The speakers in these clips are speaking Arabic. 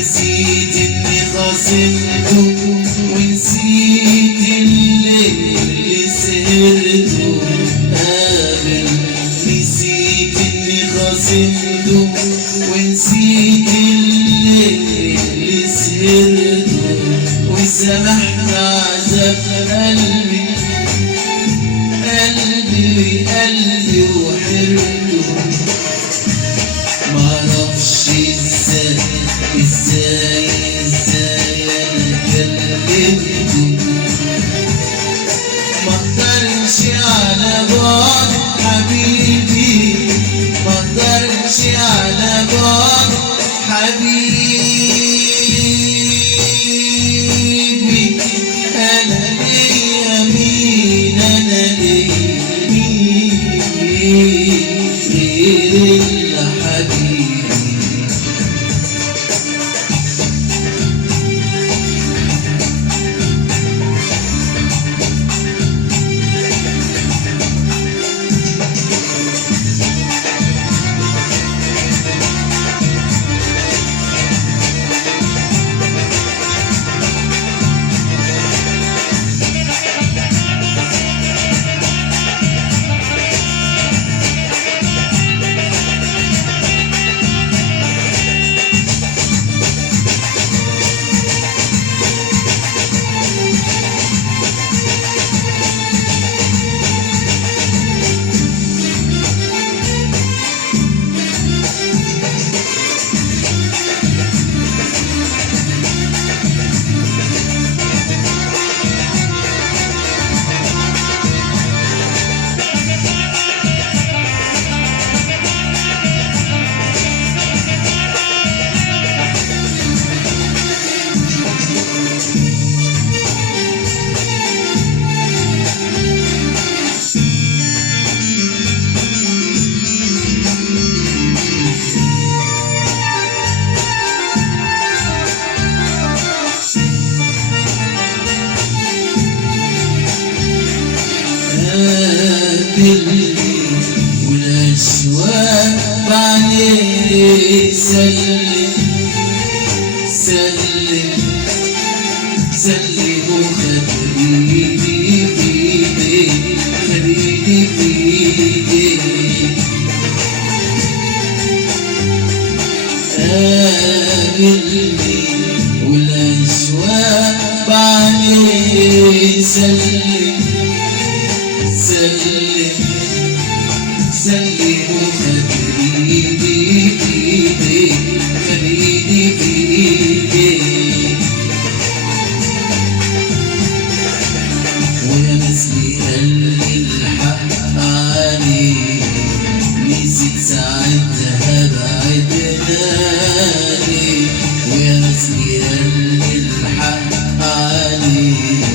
نسيت اني خاصمته ونسيت اللي سهرته قابل. نسيت اني خاصمته ونسيت اللي سهرته وسامحت عذاب قلبي قلبي قلبي وحرته. معرفش ازاي انا كلمته. مقدرش على بعد حبيبي، مقدرش على بعد حبيبي. انا ليا مين، انا ليا مين غير الحبيب. والأشواق بعيني سلم سلم سلم وخليني بإيدي، خليني بإيدي. قابلني والأشواق بعيني سلم سلم سلم وخليني بإيدي، خليني بإيدي. ويا مثلي قالي الحق عليك، نسيت ساعتها بعدناني. ويا مثلي قالي الحق عليك،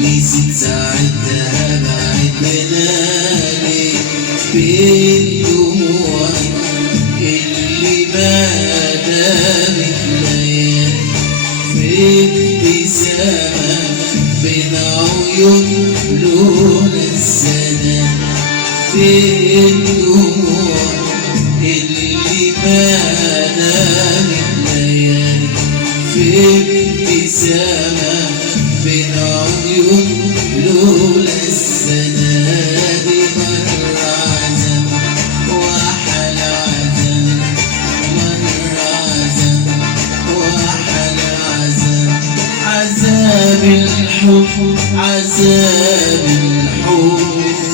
نسيت ساعتها بعدناني. بين دموعي اللي ما دامت ليالي، في ابتسامة بين عيون لون السنة. بين دموعي اللي ما دامت ليالي، في ابتسامة بين عيون لون السنة. عذاب الحب عذاب الحب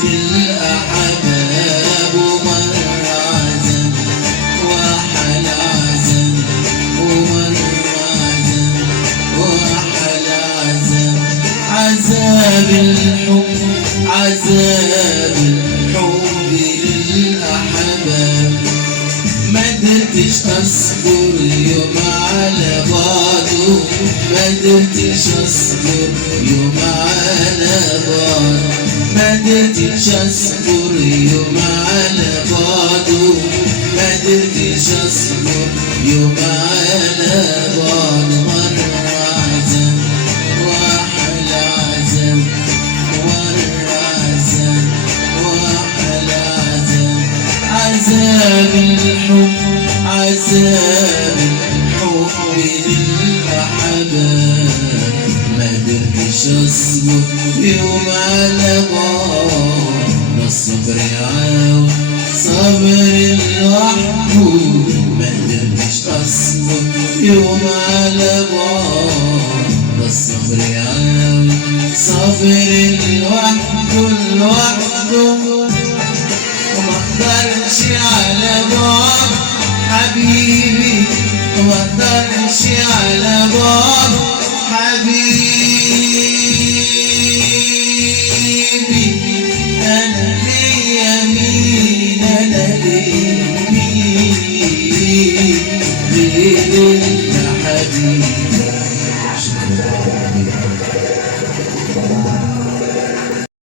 في الأحباب، ومر عذاب وحل عذاب، ومر عذاب وحل عذاب. عذاب الحب عذاب الحب للأحباب ما قدرتش أصبر يوم على بعضه ما قدرتش أصبر يوم على بعضه ما قدرتش أصبر يوم على بعضه ما قدرتش أصبر يوم على بعض مرة عذاب وأحلى عذاب مرة عذاب وأحلى عذاب عذاب الحب عذاب الحب للأحباب ما قدرتش أصبر يوم على بعض الصبر يعاون صبر لوحده ما قدرتش أصبر يوم على بعض الصبر يعاون صبر لوحده وما اقدرش على بعض حبيبي وما اقدرش على